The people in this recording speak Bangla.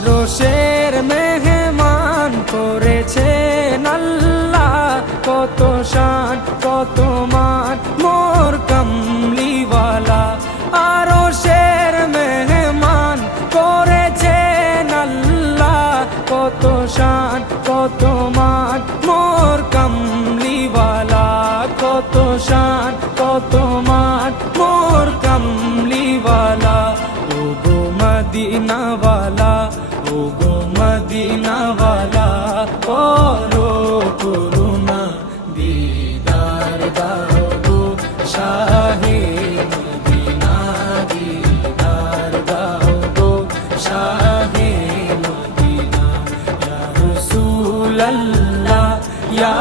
আরশের মেহমান করেছেন আল্লাহ, কত শান কত মান মোর কামলিওয়ালা। আরশের মেহমান করেছেন আল্লাহ, কত শান কত মান মোর কামলিওয়ালা, কত শান কত মান মোর কামলিওয়ালা। ও গো মদিনাওয়ালা, ও গো মদিনাওয়ালা, করো করুণা দিদার দাও গো শাহে মদিনা, দিদার দাও গো শাহে মদিনা। ইয়া রাসূলুল্লাহ, ইয়া